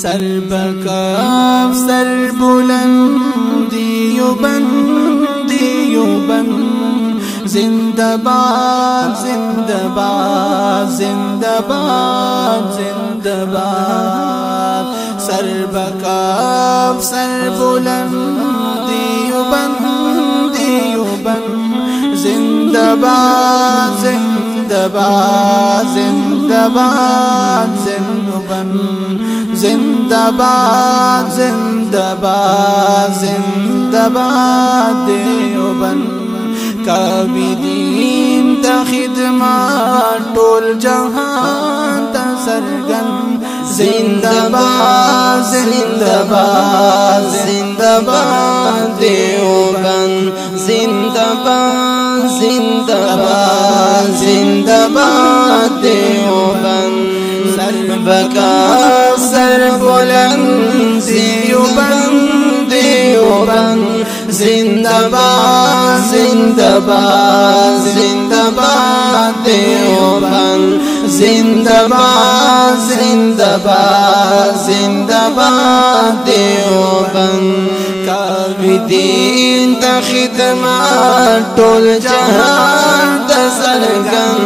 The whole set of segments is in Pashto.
सर बकफ सर बुलंदियोबंद जिंदाबाद जिंदाबाद जिंदाबाद जिंदाबाद। सर बकफ सर बुलंदियोबंद जिंदाबाद जिंदाबाद जिंदाबाद जिंदाबाद जिंदाबाद जिंदाबाद देवबंद। काबिदीन ता खिदमत टोल जहान ता सरगन जिंदाबाद जिंदाबाद जिंदाबाद देवबंद जिंदाबाद जिंदाबाद जिंदाबाद देवबंद। सर बकफ सर बुलंद देवबंद जिंदाबाद जिंदाबाद जिंदाबाद देवबंद जिंदाबाद जिंदाबाद जिंदाबाद देवबंद। काबिदीन ता खिदमत टोल जहान ता सरगन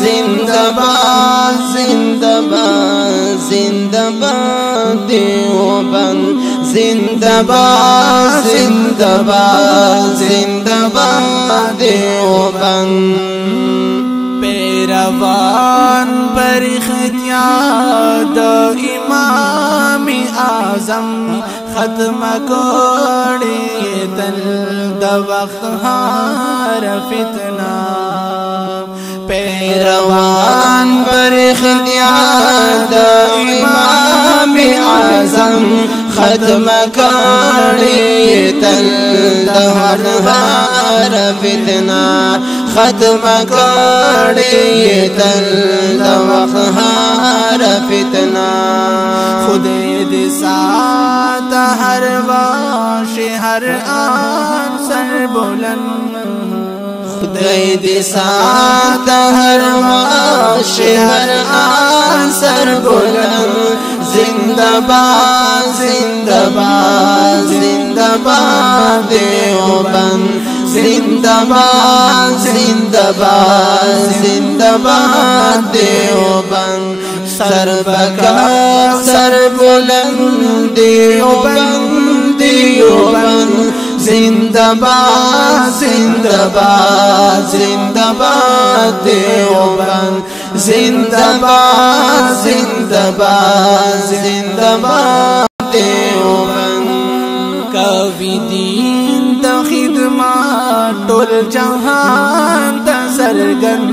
जिंदाबाद जिंदाबाद जिंदाबाद देवबंद जिंदाबाद जिंदाबाद जिंदाबाद देवबंद। पैरवान पर ख़ियाद इमाम आज़म ख़त्म कोड़े तल दवख़ार फितना। पैरवान पर ख़ियाद इमाम आज़म ख़त्म कोड़े तल दवख़ार फितना ख़त्म कोड़े तल दवख़ार फितना। खुदे दिसात हर वाश हर आन सर बुलंद खुदे दिसात हर वाश हर आन सर बुलंद जिंदाबाद जिंदाबाद जिंदाबाद देवबंद जिंदाबाद जिंदाबाद जिंदाबाद देवबंद। सर बकफ सर बुलंद देवबंद जिंदाबाद जिंदाबाद जिंदाबाद देवबंद जिंदाबाद जिंदाबाद जिंदाबाद देवबंद। काबिदीन ता खिदमत टोल जहान ता सरगन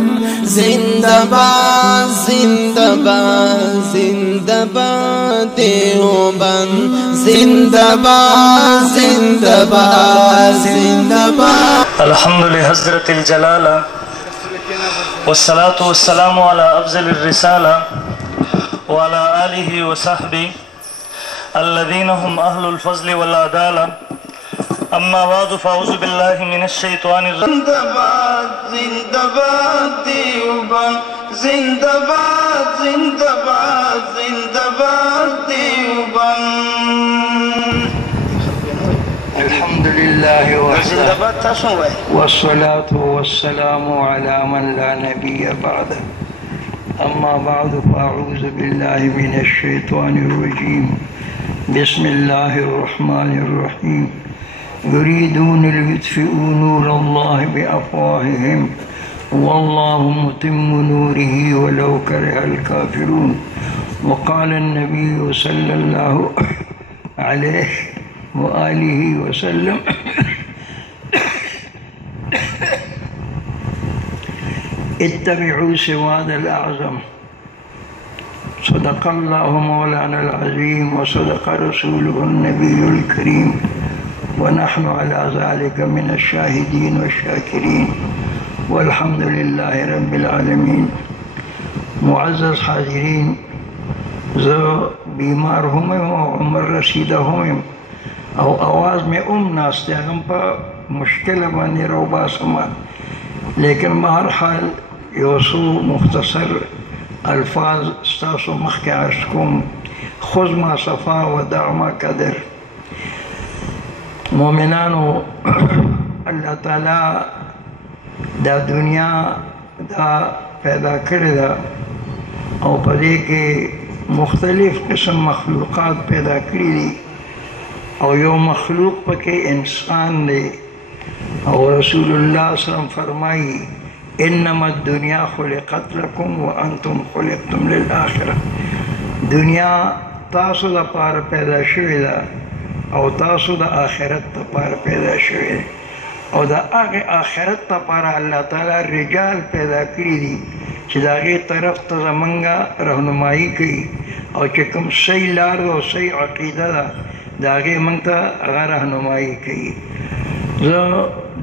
जिंदाबाद जिंदाबाद जिंदाबाद देवबंद जिंदाबाद जिंदाबाद जिंदाबाद। अल्हम्दुलिल्लाह हज़रतिल जलाला वस्सलातु वस्सलामु अला अफ़ज़लिर रिसाला व अला आलिहि व सहबिहि अल्लज़ीना हुम अहलुल फ़ज़्लि वल अदाला। अम्मा बादु फ़अऊज़ु बिल्लाहि मिनश शैतानिर रजीम। जिंदाबाद जिंदाबाद देवबंद जिंदाबाद जिंदाबाद जिंदाबाद देवबंद। अल्हम्दुलिल्लाह वस्सलातु वस्सलामु अला मन ला नबिय्य बअदह। अम्मा बादु फ़अऊज़ु बिल्लाहि मिनश शैतानिर रजीम। बिस्मिल्लाहिर रहमानिर रहीम। युरीदून लियुत्फ़िऊ नूरल्लाहि बिअफ़वाहिहिम वल्लाहु मुतिम्मु नूरिही वलौ करिहल काफ़िरून। वक़ाल नबी सल्लल्लाहु अलैहि व आलिहि वसल्लम इत्तबिऊ सिवादल आज़म صدق الله مولانا العظيم وصدق رسوله النبي الكريم ونحن على ذلك من الشاهدين والشاكرين والحمد لله رب العالمين. معزز حاضرین، زه بیمار هم او عمر رسیده هم او آواز میں ناسته هغه په مشکل باندې راوباسم، لیکن بهرحال یو څو مختصر الفاظ ستاسو مخکې عرض کوم. خذ ما صفا ودع ما قدر. مؤمنانو، الله تعالی دا دنیا دا پیدا کړې ده او په دې کې مختلف قسم مخلوقات پیدا کړي دي او یو مخلوق پکې انسان دی. او رسول الله صلی الله علیه وسلم فرمایي انما الدنیا خلقت لكم وانتم خلقتم للآخرة. دنیا تاسو د پاره پیدا شوې ده او تاسو د آخرت لپاره پیدا شوې ده او د هغه آخرت لپاره الله تعالی رجال پیدا کړي دي چې د هغې طرف ته زمونږ رهنمایي کوي او چې کوم صحیح لار او صحیح عقیده ده د هغې موږ ته هغه رهنمایي کوي. زه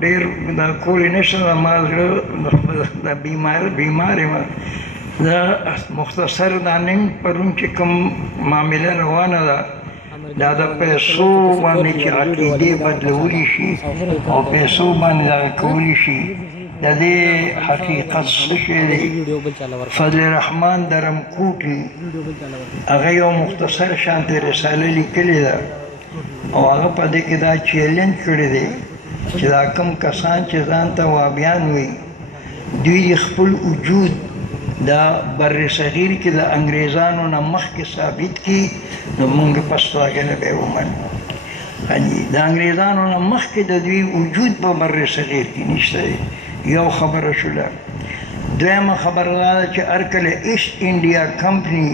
ډېر دا کولی نشم، ما زړه د بیمار یم. زه مختصر دا نن پرون چې کوم معامله روانه ده دا د پیسو باندې چې عقیدې بدلولی شي او پیسو باندې دغه کولی شي، د دې حقیقت څه شی دی؟ فضل رحمان درمکوټي هغه یو مختصر شانتې رساله لیکلې ده او هغه په دې کې دا چیلنج کړی دی چې دا کوم کسان چې ځان ته وابیان وي دوی خپل وجود دا بر صغیر کې د انګریزانو نه مخکې ثابت کړي، نو موږ په سترګې به ومنو. د انګریزانو نه مخکې د دوی وجود په بر صغیر کې نشته. یو خبره شوله. دویمه خبره دا ده چې هر کله ایسټ انډیا کمپني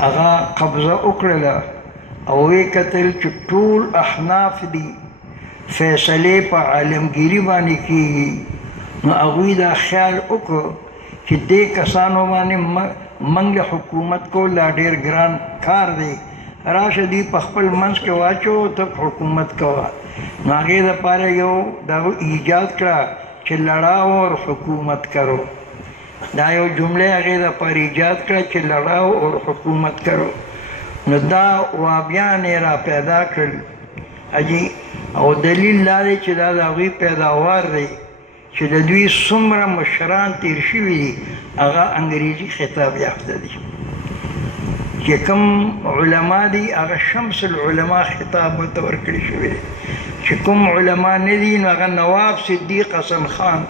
هغه قبضه وکړله او ویې کتل چې ټول احناف دي فیصلې په عالمګیري باندې کېږي، نو هغوی دا خیال وکړو چې دې کسانو باندې موږ له حکومت کول دا ډېر ګران کار دی، راشه دوی په خپل منځ کې واچو ته حکومت کوه. نو هغې دپاره یو دغه ایجاد کړه چې لڑاؤ اور حکومت کرو. دا یو جمله هغې دپاره ایجاد کړه چې لڑاؤ اور حکومت کرو. نو دا وابیان یې را پیدا کړل اجي، او دلیل دا دی چې دا د هغوی پیداوار دی چې د دوی څومره مشران تیر شوي دي هغه انګریزي خطاب یافته دي. چې کوم علما دي هغه شمس العلما خطاب ورته ورکړی شوی دی. چې کوم علما نه دي نو هغه نواب صدیق حسن خان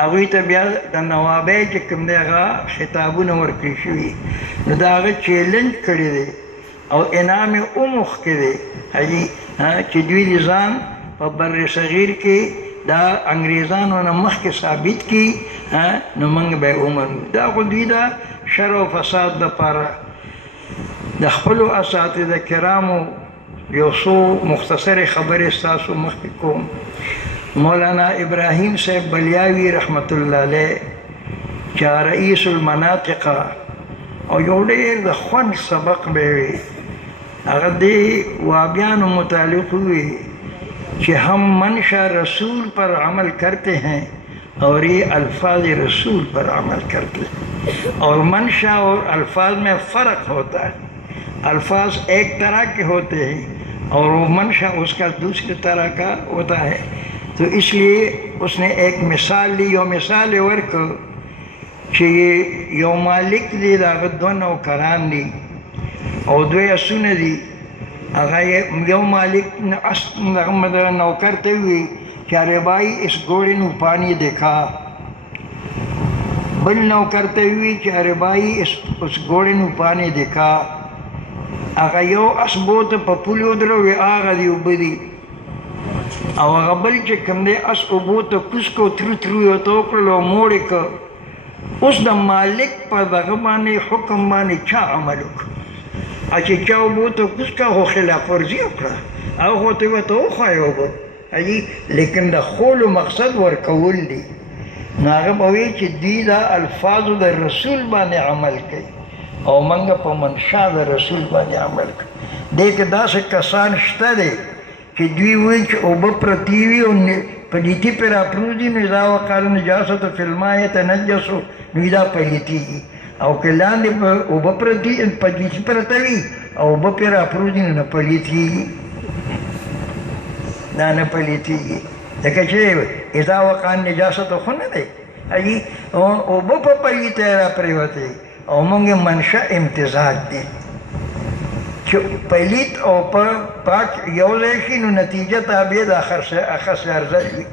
هغوی ته بیا د نوابۍ چې کوم دی هغه خطابونه ورکړي شوي. نو د هغه چیلنج کړی دی او انعام یې وموښ کړی دی چې دوی د ځان په بر صغیر کې دا انګریزانو نه مخکې ثابت کړي، نو موږ به یې ومنو. دا خو دوی د شر او فساد دپاره د خپلو اساتذه کرامو یو څو مختصرې خبرې ستاسو مخکې کوم. مولانا ابراهیم صاحب بلیاوي رحمت الله علیه چې رئیس المناطق او یو ډېر د خوند سبق به وي، هغه دې وابیانو متعلق وي چې ہم منشا رسول پر عمل کرتے ہیں اور یہ الفاظ رسول پر عمل کرتے ہیں. اور منشا اور الفاظ میں فرق ہوتا ہے. الفاظ ایک طرح کے ہوتے ہیں اور وہ منشا اس کا دوسری طرح کا ہوتا ہے. تو اس لیے اس نے ایک مثال لی، یو مثال ورک چې یو مالک دی د هغه دوه نوکران دي او دوی اسونه دي. هغه یو مالک نوکر ته وي کہ ارے بھائی اس گھوڑے نو پانی دیکھا. بل نوکر ته وي چې ارے بھائی اس گھوڑے نو پانی دیکھا. هغه یو اس بوته په پولې ودروي هغه دی اوبه دي او هغه بل چې کوم دی اس اوبو ته کوز کو ترو ترو یې ورته وکړل او موړ یې کړ. اوس د مالک په دغه باندې حکم باندې چا عمل وکړ؟ چې چا اوبو ته کوز کړه خو خلاف ورزي وکړه او خو ته یې ورته وښایه اوبه، لیکن د خولو مقصد ورکول دي. نو هغه به وایي چې دوی دا الفاظو د رسول باندې عمل کوي. او منګه په منشا د رسول باندې عمل کوو. دې کې داسې کسان شته دی چې دوی وایي چې اوبه پرتې وي او پلیتي پرې راپرېږدي نو اذا وقال النجاسة فی الماء يتنجس نو دا پلیتېږي، او که لاندې اوبه پرتې پلیتي پرته وي او اوبه پرې راپرېږدي نو نه پلیتېږي، دا نه پلیتېږي. ځکه چې اذا وقع النجاسة خو نه دی اوبه په پلیته راپرېوتې او موږ منشأ امتزاج دی چې پلیت او پاک یو ځای شي نو نتیجه تابع د اخص ارزش وي.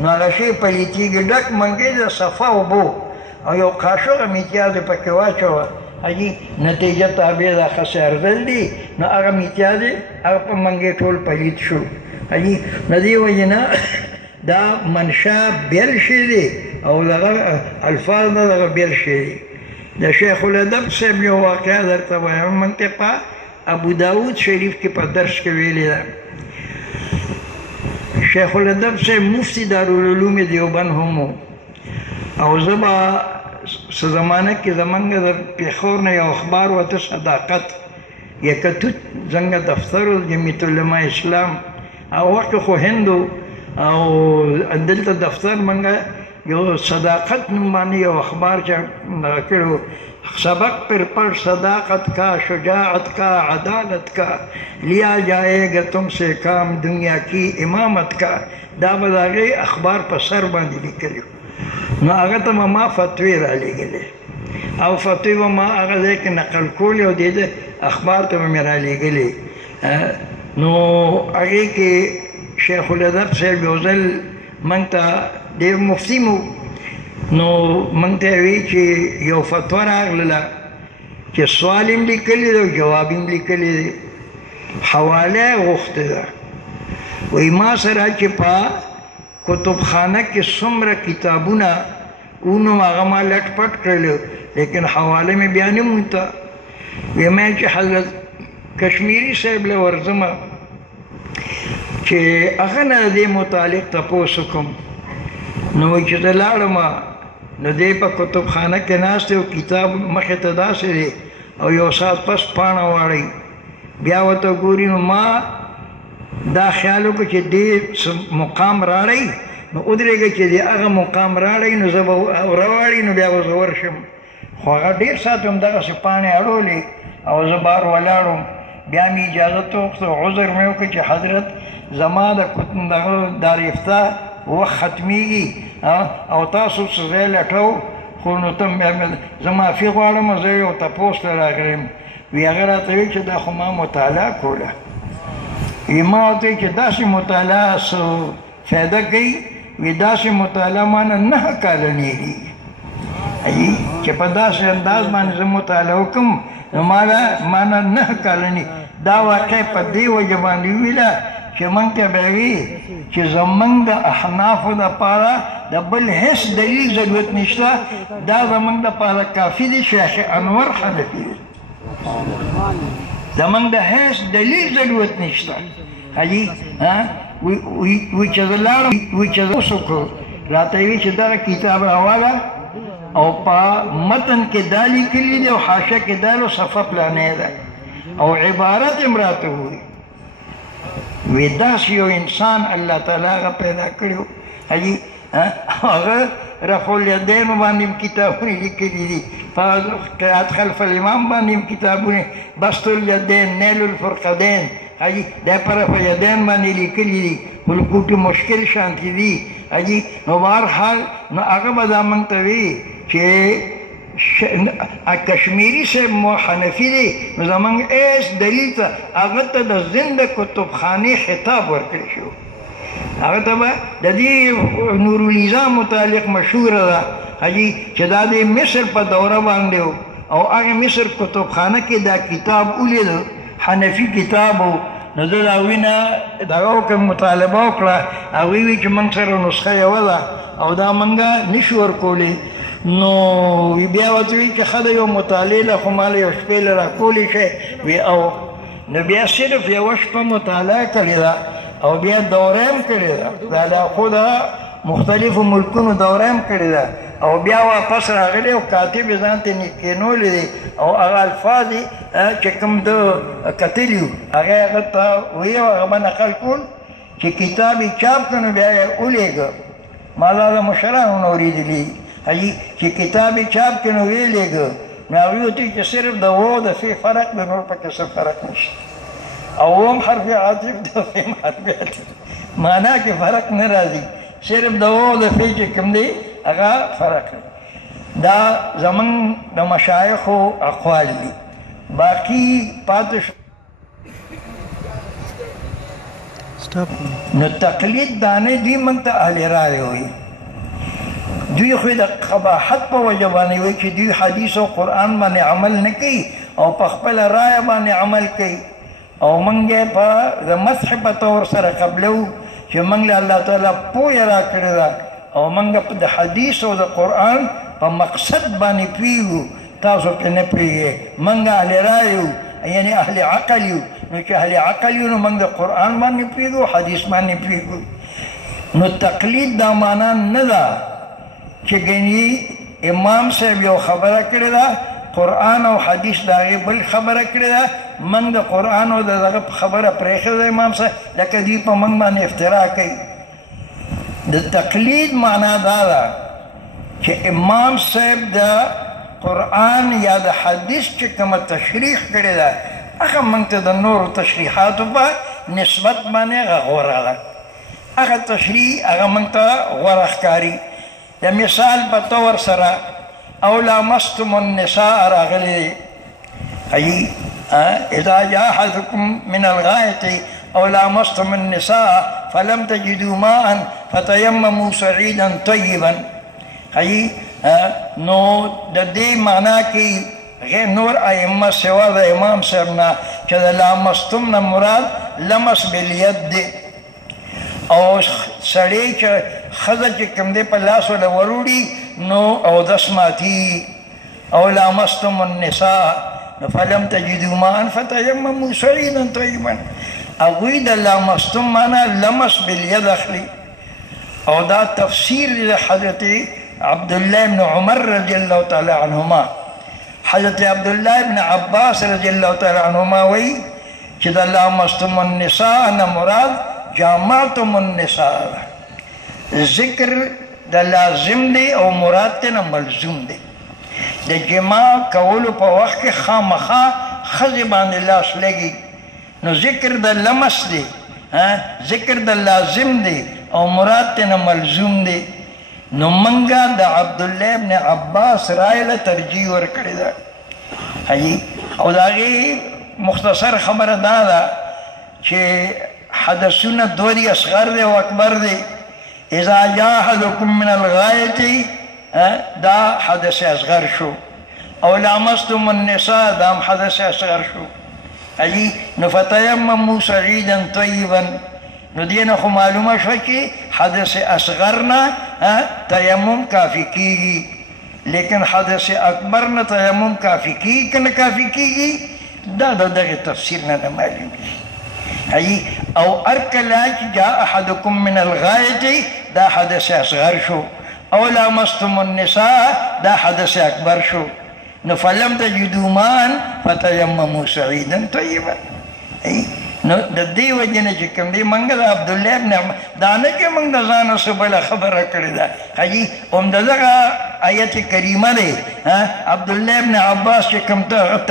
نو هغه شی پلیتېږي ډک منګی د صفا اوبو او یو قاشق میتیاز پکې واچوه نتیجه تابع د اخص ارزش دی، نو هغه میتیاز هغه په منګی ټول پلیت شو. نو دې وجې نه دا منشا بیل شی دی او دغه الفاظ نه دغه بیل شی دی. د شیخ الادب صاحب یو واقعه درته وایم، منطقه ابو داود شریف کې په درس کې ویلې ده. شیخ الادب صاحب مفتی دارالعلوم دیوبند هم و، او زه به څه زمانه کې زمونږ د پېښور نه یو اخبار وته صداقت یکتوت زنګ دفتر و جمعیت علماء اسلام، او وقت خو هندو او دلته دفتر منګه یو صداقت نوم باندې یو اخبار چې کړو، سبق پر پڑھ صداقت کا شجاعت کا عدالت کا لیا جائے گا تم سے کام دنیا کی امامت کا، دا به د هغې اخبار په سر باندې لیکلي. نو هغه ته ما فتوی را لېږلې او فتوی به ما هغه ځای کې نقل کولې او د اخبار ته به مې را لېږلې. نو هغې کې شیخ الادب صاحب یو ځل موږ ته ډېر مفتي مو، نو موږ ته یې وی چې یو فتوا راغله چې سوال یې لیکلی دی او جواب یې لیکلی دی، حواله یې غوښتې ده. وایي ما سره چې په کتابخانه کې څومره کتابونه و نو هغه ما لټ پټ کړلو، لیکن حواله مې بیا نه مونده. ویم چې حضرت کشمیری صاحب له ورځمه چې هغه نه دې متعلق تپوس وکړم، نو وایي چې زه لاړم نو دی په کتابخانه کې ناست دی او کتاب مخې ته داسې دی او یو ساعت پس پاڼه واړئ، بیا ورته ګوري. نو ما دا خیال وکړو چې دې مقام راړئ نو ودرېږئ چې د هغه مقام راړئ نو زه به راواړئ نو بیا به زه ورشم. خو هغه ډېر ساعت هم دغسې پاڼې اړولې او زه بار ولاړم. بیا مې اجازت وغوښته، عذر مې وکړ چې حضرت زما د دارالافتا وخت ختمیږي او تاسو څه ځای لټو، خو نو ته زه معافي غواړم، زه یو تپوس ته راغلم. وی هغه راته ویل چې دا خو ما مطالعه کوله. وی ما ورته ویل چې داسې مطالعه څه فایده کوي؟ وی داسې مطالعه ما نه 9 کاله نیږي چې په داسې انداز باندې زه مطالعه وکړم نو ما نه 9 کاله نیږي. دا واقع په دې وجه باندې ویله چې موږ ته به وي چې زموږ د احنافو دپاره د بل هېڅ دلیل ضرورت نشته، دا زموږ دپاره کافي دی. شیخ انور حنفي دی، زموږ د هېڅ دلیل ضرورت نشته. وی چې زه لاړم، وی چې زه اوس وکړو، راته یې وي چې دغه کتاب راواله او په متن کې دا لیکلي دی او حاشیه کې دا او صفحه پلانې ده او عبارت یې راته ووایي. وی داسې یو انسان الله تعالی هغه پیدا کړی، هغه رفع الیدین باندې هم کتابونه لیکلي دي، په قرات خلف الامام باندې هم کتابونه، بسط الیدین، نیل الفرقدین، دا په رفع الیدین باندې لیکلي دي، الکوټ مشکل شانتي دي. نو بهرحال نو هغه به دا موږ ته وي چې کشمیری صاحب مو حنفي دی، نو زموږ هېڅ دلیل ته هغه ته د زنده کتابخانې خطاب ورکړی شو. هغه ته به د دې نورالنظام متعلق مشهوره ده چې دا د مصر په دوره باندې و او هغه مصر کتابخانه کې دا کتاب ولیده، حنفي کتاب و. نو زه د هغوی نه دغه وکړم، مطالبه وکړه. هغوی وی چې موږ سره نسخه یوه ده او دا موږ نشو ورکولی. نو بیا ورته وی چې ښه ده یو مطالعې له خو ماله یو شپې له راکولی شئ. وی او نو بیا صرف یوه شپه مطالعه کړې ده او بیا دوره هم کړې ده، دا خو د مختلفو ملکونو دوره هم کړې ده. او بیا واپس راغلی او کاتب یې ځان ته کېنولی دی او هغه الفاظ چې کوم ده کتلي وو هغه هغه ته ویې هغه به نقل کول چې کتاب یې چاپ کړ نو بیا یې ولیږه ما دا د مشرانو نه اورېدلي چې کتاب یې چاپ کړ نو ویې لیږه نو هغوی ورته چې صرف د و د فی فرق د نور پکې څه فرق نشته او وم حرف عاطف د فیم حرف عاطف معنا کې فرق نه راځي صرف د و د فی چې کوم دی هغه فرق دی دا زمونږ د مشایخو اقوال دي باقي پاتې شو نو تقلید دانه دوی موږ ته اهل رایې وایي دوی خو د قباحت په وجه باندې وایي چې دوی حدیث او قرآن باندې عمل نه کوي او په خپله رایه باندې عمل کوي او موږ یې په د مسح په طور سره قبلو چې موږ له الله تعالی پوهه راکړې ده او موږ د حدیث او د قرآن په مقصد باندې پوهېږو تاسو پرې نه پوهېږئ موږ اهل رایې یو یعنی اهل عقل یو نو چې اهل عقل یو نو موږ د قرآن باندې پوهېږو حدیث باندې پوهېږو نو تقلید دا معنا نه ده چې ګنې امام صاحب یو خبره کړې ده قرآن او حدیث د هغې بل خبره کړې ده موږ د قرآن او د دغه خبره پرېښې ده امام صاحب لکه دوی په موږ باندې افترا کوي د تقلید معنا دا ده چې امام صاحب د قرآن یا د حدیث چې کومه تشریح کړې ده هغه موږ ته د نورو تشریحاتو په نسبت باندې هغه غوره ده هغه تشریح هغه موږ ته غوره ښکاري د مثال په طور سره او لامستم النساء راغلی دی اذا جاء احدكم من الغائط او لامستم النساء فلم تجدوا ماء فتيمموا صعيدا طيبا نو د دې معنا کې غیر نور ائمه سوا د امام صاحب نه چې د لامستم نه مراد لمس بالید دی او سړی چې ښځه چې کوم دی په لاس ورله وروړي نو اودس ماتي او لامستم النساء فلم تجدوا ماء فتيمموا صعيدا طيبا هغوی د لامستم معنا لمس بالید اخلي او دا تفسیر د حضرت عبدالله بن عمر رضی الله تعالی عنهما حضرت عبدالله بن عباس رضی الله تعالی عنهما وی چې د لامستم النساء نه مراد جامعتم النساء ذکر د لازم دی او مراد ته نه ملزوم دی د جماع کولو په وخت کې خامخا ښځې باندې لاس لګي نو ذکر د لمس دی ذکر د لازم دی او مراد ته نه ملزوم دی نو منګه د عبدالله ابن عباس رایې له ترجیح ورکړې ده او د هغې مختصر خبره دا ده چې حدثونه دو دي اصغر دی او اکبر دی اذا جاء احدكم من الغایط دا حدث اصغر شو او لامستم النساء دا هم حدث اصغر شو نو فتیمموا صعیدا طیبا نو دینه خو معلومه شوه چې حدث اصغر نه تیمم کافي کیږي لیکن حدث اکبر نه تیمم کافي کیږي که نه کافي کیږي دا د دغه تفسیر نه معلومیږي او ارکلا چې جاء احدكم من الغایط دا حدث اصغر شو او لامستم النساء دا حدث اکبر شو نو فلم تجدوا ماء فتيمموا صعيدا طيبا نو د دې وجه نه چې کوم دی موږ د عبدالله ابن دا نه چې موږ د ځانو څه بله خبره کړې ده هم د دغه آیت کریمه دی عبدالله ابن عباس چې کوم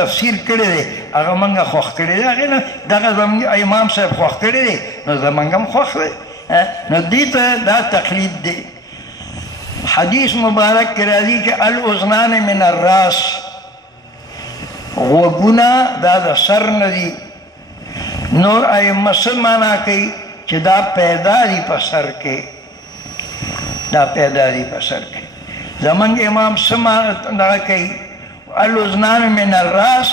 تفسیر کړی دی هغه موږ خوښ کړی دی هغې نه دغه زموږ امام صاحب خوښ کړی دی نو زموږ هم خوښ دی نو دې ته دا تقلید دی حدیث مبارک کې راځي چې الاذنان من الراس غوږونه دا د سر نه دي نور ائمه څه معنا کوي چې دا پیدا دي په سر کې دا پیدا دي په سر کې زمونږ امام څه معنا کوي الاذنان من الراس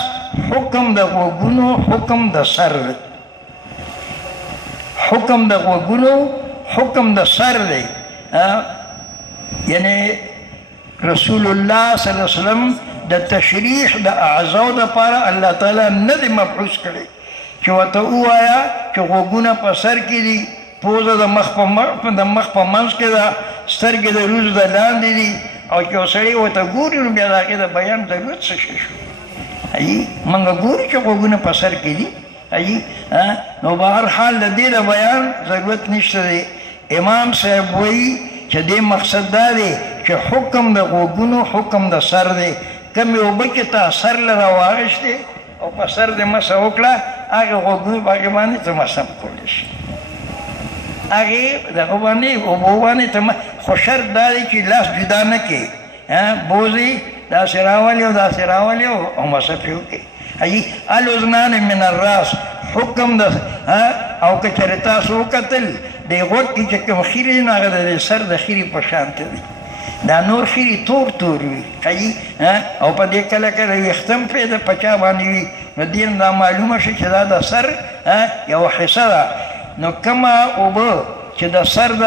حکم د غوږونو حکم د سر حکم د غوږونو حکم د سر دی یعنی رسول الله صلی الله علیه وسلم د تشریح د اعضاء دپاره الله تعالی نه دی مبعوث کړی چې ورته ووایه چې غوږونه په سر کې دي پوزه د مخ په منځ کې ده سترګې د روز د لاندې دي او چې وسړی ورته ګوري نو بیا د هغې د بیان ضرورت څه شی شو موږ ګوري چې غوږونه په سر کې دي نو به هر حال د دې د بیان ضرورت نشته دی امام صاحب وایي چې دې مقصد دا دی چې حکم د غوږونو حکم د سر دی کمې اوبه کې تا سر له راواغېستې او په سر دې مسه وکړه هغې غوږونو په هغې باندې ته مسه کولی شي هغې دغه باندې اوبو باندې ته خو شرط دا دی چې لاس جدا نه کړې بوزې داسې راولي او داسې راولي او مسه پرې وکړې الاذنان من الراس حکم د او که چېرې تاسو وکتل د غوږ کې چې کوم خیرې دي نو هغه د سر د خیرې په شانته دي دا نور خیرې تور تور وي او په دې کله کله ویښته هم پرې د په چا باندې وي نو دې نه دا معلومه شي چې دا د سر یوه حصه ده نو کومه اوبه چې د سر د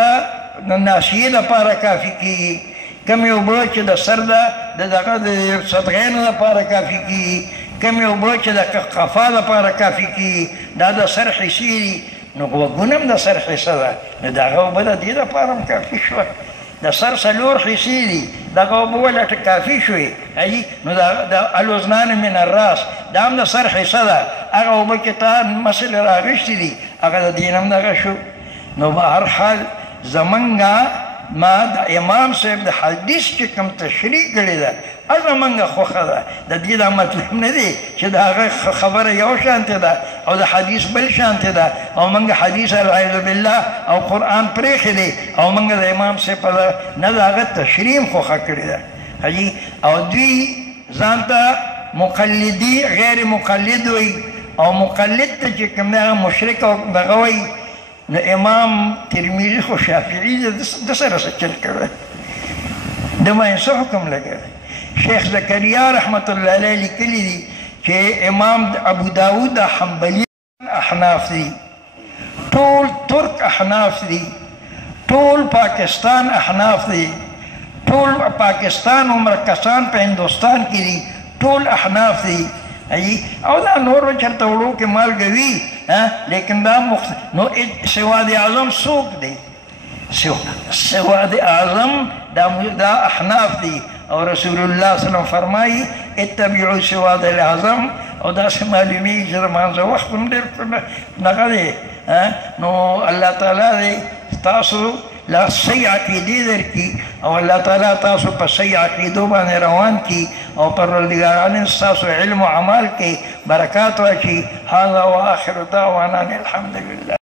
ناسیې لپاره کافي کېږي کمې اوبه چې د سر د دغه د صدغینو لپاره کافي کېږي کمې اوبه چې د قفا لپاره کافي کېږي دا د سر حصې دي نو غوږونه هم د سر حصه ده نو دغه اوبه د دې لپاره هم کافي شوه د سر څلور حصې دي دغه اوبه ولټه کافي شوې نو د الاذنان من الراس دا هم د سر حصه ده هغه اوبه چې تا مسلې راغېستې دي هغه د دې هم دغه شو نو به هر حال زمونږ ما د امام صاحب د حدیث چې کوم تشریح کړې ده زمونږ خوښه ده د دې دا مطلب نه دی چې د هغه خبره یو شانتې ده او د حدیث بل شانتې ده او موږ حدیث العیاذ بالله او قرآن پرېښی دی او موږ د امام صاحب په نه د هغه تشریح خوښه کړې ده او دوی ځان ته مقلدي غیر مقلد وایي او مقلد ته چې کوم دی هغه مشرک او دغه وایي نو امام ترمذي خو شافعي د سره څه چل کړی د باندې څه حکم لګوي شیخ زکریا رحمت الله علیه لیکلي دي چې امام ابو داود حنبلي احناف دي ټول ترک احناف دي ټول پاکستان احناف دي ټول پاکستان عمر کسان په هندوستان کې دي ټول احناف دي او دا نور چرته وړو کې مالګه وي لیکن دا نو سواد اعظم څوک دی سواد اعظم دا احناف دي او رسول الله صلی الله علیه وسلم فرمایي اتبعوا سواد الاعظم او داسې معلومیږي چې د مانځه وخت هم ډېر دغه دی نو الله تعالی دې تاسو لا صحیح عقیدې درکړي او الله تعالی تاسو په صحیح عقیدو باندې روان کړي او پروردګارانو ستاسو علم او عمل کې برکات واچي هذا واخر دعوانا الحمد لله